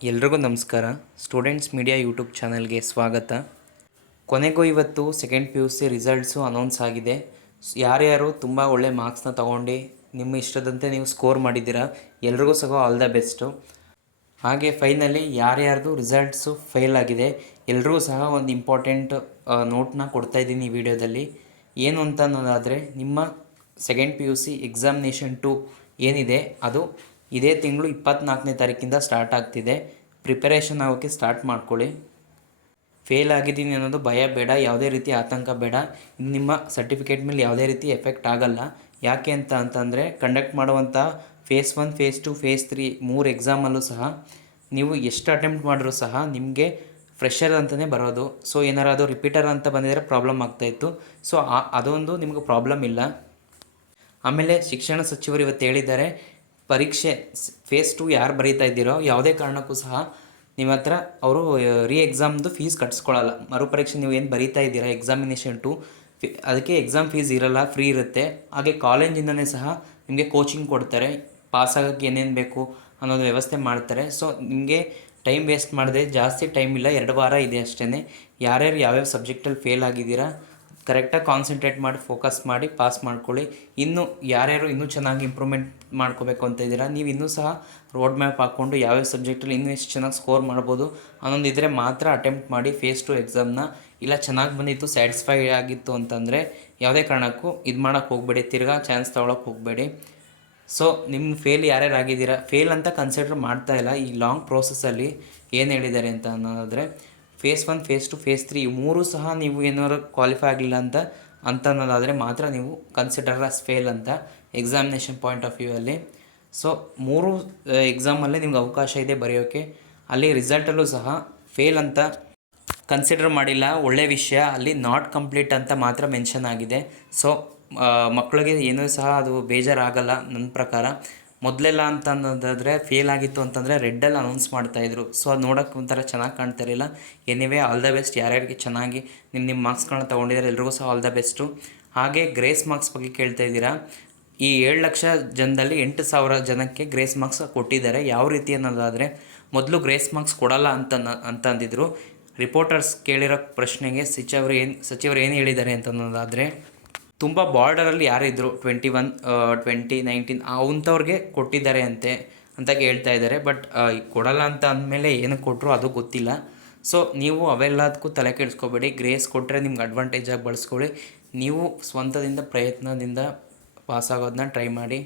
ಎಲ್ರಿಗೂ ನಮಸ್ಕಾರ. Students media YouTube ಚಾನಲ್ಗೆ ಸ್ವಾಗತ. ಕೊನೆಗೂ ಇವತ್ತು second P U C results announce ಆಗಿದೆ. ಯಾರ್ಯಾರು ತುಂಬ ಒಳ್ಳೆ ಮಾರ್ಕ್ಸ್ನ ತೊಗೊಂಡು, ನಿಮ್ಮ ಇಷ್ಟದಂತೆ ನೀವು ಸ್ಕೋರ್ ಮಾಡಿದ್ದೀರಾ, ಎಲ್ರಿಗೂ ಸಹ ಆಲ್ ದ ಬೆಸ್ಟು. ಹಾಗೆ ಫೈನಲಿ ಯಾರ್ಯಾರ್ದು ರಿಸಲ್ಟ್ಸು ಫೇಲ್ ಆಗಿದೆ, ಎಲ್ರಿಗೂ ಸಹ ಒಂದು ಇಂಪಾರ್ಟೆಂಟ್ ನೋಟ್ನ ಕೊಡ್ತಾ ಇದ್ದೀನಿ ಈ ವಿಡಿಯೋದಲ್ಲಿ. ಏನು ಅಂತ ಅನ್ನೋದಾದರೆ, ನಿಮ್ಮ second P U C examination two ಏನಿದೆ, ಅದು ಇದೇ ತಿಂಗಳು ಇಪ್ಪತ್ತ್ನಾಲ್ಕನೇ ತಾರೀಕಿಂದ ಸ್ಟಾರ್ಟ್ ಆಗ್ತಿದೆ. ಪ್ರಿಪರೇಷನ್ ಆಗೋಕ್ಕೆ ಸ್ಟಾರ್ಟ್ ಮಾಡ್ಕೊಳ್ಳಿ. ಫೇಲ್ ಆಗಿದ್ದೀನಿ ಅನ್ನೋದು ಭಯ ಬೇಡ, ಯಾವುದೇ ರೀತಿ ಆತಂಕ ಬೇಡ. ನಿಮ್ಮ ಸರ್ಟಿಫಿಕೇಟ್ ಮೇಲೆ ಯಾವುದೇ ರೀತಿ ಎಫೆಕ್ಟ್ ಆಗಲ್ಲ. ಯಾಕೆ ಅಂತ ಅಂತಂದರೆ ಕಂಡಕ್ಟ್ ಮಾಡುವಂಥ phase one phase two phase three ಮೂರು ಎಕ್ಸಾಮಲ್ಲೂ ಸಹ ನೀವು ಎಷ್ಟು ಅಟೆಂಪ್ಟ್ ಮಾಡಿದ್ರೂ ಸಹ ನಿಮಗೆ ಫ್ರೆಶರ್ ಅಂತಲೇ ಬರೋದು. ಸೊ ಏನಾರು ಅದು ರಿಪೀಟರ್ ಅಂತ ಬಂದಿದ್ರೆ ಪ್ರಾಬ್ಲಮ್ ಆಗ್ತಾಯಿತ್ತು ಸೊ ಅದೊಂದು ನಿಮಗೆ ಪ್ರಾಬ್ಲಮ್ ಇಲ್ಲ. ಆಮೇಲೆ ಶಿಕ್ಷಣ ಸಚಿವರು ಇವತ್ತು ಹೇಳಿದ್ದಾರೆ ಪರೀಕ್ಷೆ ಫೇಸ್ ಟು ಯಾರು ಬರೀತಾ ಇದ್ದೀರೋ ಯಾವುದೇ ಕಾರಣಕ್ಕೂ ಸಹ ನಿಮ್ಮ ಹತ್ರ ಅವರು ರೀ ಎಕ್ಸಾಮ್ದು ಫೀಸ್ ಕಟ್ಸ್ಕೊಳ್ಳಲ್ಲ ಮರುಪರೀಕ್ಷೆ ನೀವು ಏನು ಬರೀತಾ ಇದ್ದೀರಾ? ಎಕ್ಸಾಮಿನೇಷನ್ ಟು ಅದಕ್ಕೆ ಎಕ್ಸಾಮ್ ಫೀಸ್ ಇರಲ್ಲ ಫ್ರೀ ಇರುತ್ತೆ. ಹಾಗೆ ಕಾಲೇಜಿಂದನೇ ಸಹ ನಿಮಗೆ ಕೋಚಿಂಗ್ ಕೊಡ್ತಾರೆ. ಪಾಸ್ ಆಗೋಕ್ಕೆ ಏನೇನು ಬೇಕು ಅನ್ನೋದು ವ್ಯವಸ್ಥೆ ಮಾಡ್ತಾರೆ. ಸೊ ನಿಮಗೆ ಟೈಮ್ ವೇಸ್ಟ್ ಮಾಡದೆ ಜಾಸ್ತಿ ಟೈಮ್ ಇಲ್ಲ. ಎರಡು ವಾರ ಇದೆ ಅಷ್ಟೇ ಯಾರ್ಯಾರು ಯಾವ್ಯಾವ ಸಬ್ಜೆಕ್ಟಲ್ಲಿ ಫೇಲ್ ಆಗಿದ್ದೀರಾ? ಕರೆಕ್ಟಾಗಿ ಕಾನ್ಸಂಟ್ರೇಟ್ ಮಾಡಿ ಫೋಕಸ್ ಮಾಡಿ ಪಾಸ್ ಮಾಡ್ಕೊಳ್ಳಿ. ಇನ್ನೂ ಯಾರ್ಯಾರು ಇನ್ನೂ ಚೆನ್ನಾಗಿ ಇಂಪ್ರೂವ್ಮೆಂಟ್ ಮಾಡ್ಕೋಬೇಕು ಅಂತ ಇದ್ದೀರಾ, ನೀವು ಇನ್ನೂ ಸಹ ರೋಡ್ ಮ್ಯಾಪ್ ಹಾಕ್ಕೊಂಡು ಯಾವ್ಯಾವ ಸಬ್ಜೆಕ್ಟಲ್ಲಿ ಇನ್ನೂ ಎಷ್ಟು ಚೆನ್ನಾಗಿ ಸ್ಕೋರ್ ಮಾಡ್ಬೋದು ಅನ್ನೊಂದು ಇದ್ದರೆ ಮಾತ್ರ ಅಟೆಂಪ್ಟ್ ಮಾಡಿ ಫೇಸ್ ಟು ಎಕ್ಸಾಮ್ನ ಇಲ್ಲ ಚೆನ್ನಾಗಿ ಬಂದಿತ್ತು ಸ್ಯಾಟಿಸ್ಫೈ ಆಗಿತ್ತು ಅಂತಂದರೆ ಯಾವುದೇ ಕಾರಣಕ್ಕೂ ಇದು ಮಾಡೋಕ್ಕೆ ಹೋಗಬೇಡಿ, ತಿರ್ಗಾ ಚಾನ್ಸ್ ತೊಗೊಳಕ್ಕೆ ಹೋಗಬೇಡಿ. ಸೊ ನಿಮ್ಮ ಫೇಲ್ ಯಾರ್ಯಾರು ಆಗಿದ್ದೀರಾ ಫೇಲ್ ಅಂತ ಕನ್ಸಿಡರ್ ಮಾಡ್ತಾ ಇಲ್ಲ, ಈ ಲಾಂಗ್ ಪ್ರೋಸೆಸ್ಸಲ್ಲಿ ಏನು ಹೇಳಿದ್ದಾರೆ ಅಂತ ಅನ್ನೋದಾದರೆ phase one phase two phase three ಮೂರು ಸಹ ನೀವು ಏನಾದ್ರು ಕ್ವಾಲಿಫೈ ಆಗಲಿಲ್ಲ ಅಂತ ಅಂತ ಅನ್ನೋದಾದರೆ ಮಾತ್ರ ನೀವು ಕನ್ಸಿಡರ್ ಅಸ್ ಫೇಲ್ ಅಂತ ಎಕ್ಸಾಮಿನೇಷನ್ ಪಾಯಿಂಟ್ ಆಫ್ ವ್ಯೂ ಅಲ್ಲಿ. ಸೊ ಮೂರು ಎಕ್ಸಾಮಲ್ಲೇ ನಿಮ್ಗೆ ಅವಕಾಶ ಇದೆ ಬರೆಯೋಕ್ಕೆ ಅಲ್ಲಿ ರಿಸಲ್ಟಲ್ಲೂ ಸಹ ಫೇಲ್ ಅಂತ ಕನ್ಸಿಡರ್ ಮಾಡಿಲ್ಲ, ಒಳ್ಳೆ ವಿಷಯ, ಅಲ್ಲಿ ನಾಟ್ ಕಂಪ್ಲೀಟ್ ಅಂತ ಮಾತ್ರ ಮೆನ್ಷನ್ ಆಗಿದೆ. ಸೊ ಮಕ್ಕಳಿಗೆ ಏನೂ ಸಹ ಅದು ಬೇಜಾರಾಗಲ್ಲ, ನನ್ನ ಪ್ರಕಾರ. ಮೊದಲೆಲ್ಲ ಅಂತ ಅನ್ನೋದಾದರೆ ಫೇಲ್ ಆಗಿತ್ತು ಅಂತಂದರೆ ರೆಡ್ಡಲ್ಲಿ ಅನೌನ್ಸ್ ಮಾಡ್ತಾಯಿದ್ರು ಸೊ ಅದು ನೋಡೋಕ್ಕೆ ಒಂಥರ ಚೆನ್ನಾಗಿ ಕಾಣ್ತಾ ಇರಲಿಲ್ಲ. ಎನಿವೇ ಆಲ್ ದ ಬೆಸ್ಟ್ ಯಾರ್ಯಾರಿಗೆ ಚೆನ್ನಾಗಿ ನಿಮ್ಮ ನಿಮ್ಮ ಮಾರ್ಕ್ಸ್ಗಳನ್ನ ತೊಗೊಂಡಿದ್ದಾರೆ ಎಲ್ರಿಗೂ ಸಹ ಆಲ್ ದ ಬೆಸ್ಟು ಹಾಗೆ ಗ್ರೇಸ್ ಮಾರ್ಕ್ಸ್ ಬಗ್ಗೆ ಕೇಳ್ತಾ ಇದ್ದೀರಾ? ಈ ಏಳು ಲಕ್ಷ ಜನದಲ್ಲಿ ಎಂಟು ಸಾವಿರ ಜನಕ್ಕೆ ಗ್ರೇಸ್ ಮಾರ್ಕ್ಸ್ ಕೊಟ್ಟಿದ್ದಾರೆ. ಯಾವ ರೀತಿ ಅನ್ನೋದಾದರೆ, ಮೊದಲು ಗ್ರೇಸ್ ಮಾರ್ಕ್ಸ್ ಕೊಡಲ್ಲ ಅಂತ ಅಂತ ಅಂದಿದ್ರು ರಿಪೋರ್ಟರ್ಸ್ ಕೇಳಿರೋ ಪ್ರಶ್ನೆಗೆ ಸಚಿವರು ಏನು ಸಚಿವರು ಏನು ಹೇಳಿದ್ದಾರೆ ಅಂತ ಅನ್ನೋದಾದರೆ ತುಂಬ ಬಾರ್ಡರಲ್ಲಿ ಯಾರಿದ್ರು ಟ್ವೆಂಟಿ ಒನ್ ಟ್ವೆಂಟಿ ನೈನ್ಟೀನ್ ಅಂಥವ್ರಿಗೆ ಕೊಟ್ಟಿದ್ದಾರೆ ಅಂತೆ ಅಂತ ಹೇಳ್ತಾ ಇದ್ದಾರೆ. ಬಟ್ ಕೊಡಲ್ಲ ಅಂತ ಅಂದಮೇಲೆ ಏನಕ್ಕೆ ಕೊಟ್ಟರು ಅದು ಗೊತ್ತಿಲ್ಲ. ಸೊ ನೀವು ಅವೆಲ್ಲದಕ್ಕೂ ತಲೆ ಕೆಡಿಸ್ಕೋಬೇಡಿ. ಗ್ರೇಸ್ ಕೊಟ್ಟರೆ ನಿಮ್ಗೆ ಅಡ್ವಾಂಟೇಜಾಗಿ ಬಳಸ್ಕೊಳ್ಳಿ. ನೀವು ಸ್ವಂತದಿಂದ ಪ್ರಯತ್ನದಿಂದ ಪಾಸ್ ಆಗೋದನ್ನ ಟ್ರೈ ಮಾಡಿ.